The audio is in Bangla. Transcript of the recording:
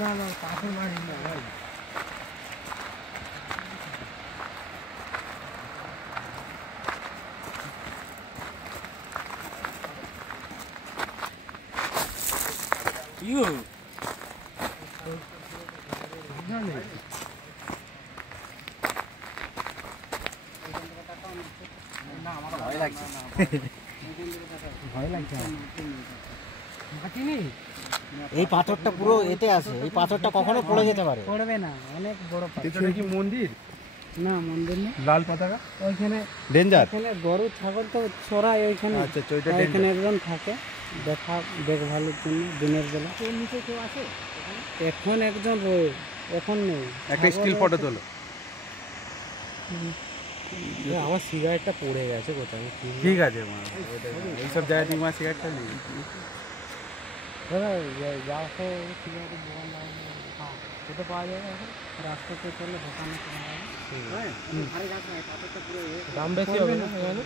না না পাথর মারি না ভাই। ইউ ভয় লাগছে এই পাথরটা পুরো এতে আছে, এই পাথরটা কখনো পড়ে যেতে পারে। পড়বে না, অনেক বড় পাথর। এটা কি মন্দির? না মন্দির না, লাল পতাকা ওইখানে ডেঞ্জার। এখানে গরু ছাগল তো চড়ায় ওইখানে। আচ্ছা ওইটা এখানে একজন থাকে দেখভালের জন্য দিনের বেলা। এর নিচে কেউ আছে? এখন একজন রয়ে, এখন নেই। একটা স্টিল ফটো তোলো। আমার সিগারেটটা পড়ে গেছে কোথায়। ঠিক আছে মা, এইসব জায়গায় তুমি আমার সিগারেটটা নিই। দাদা যাও তো সিগারেটের দোকান কোথায় পাওয়া যাবে এখন? রাস্তাতে চলে দোকানে কেনা যাবে। দাম বেশি হবে না এখানে?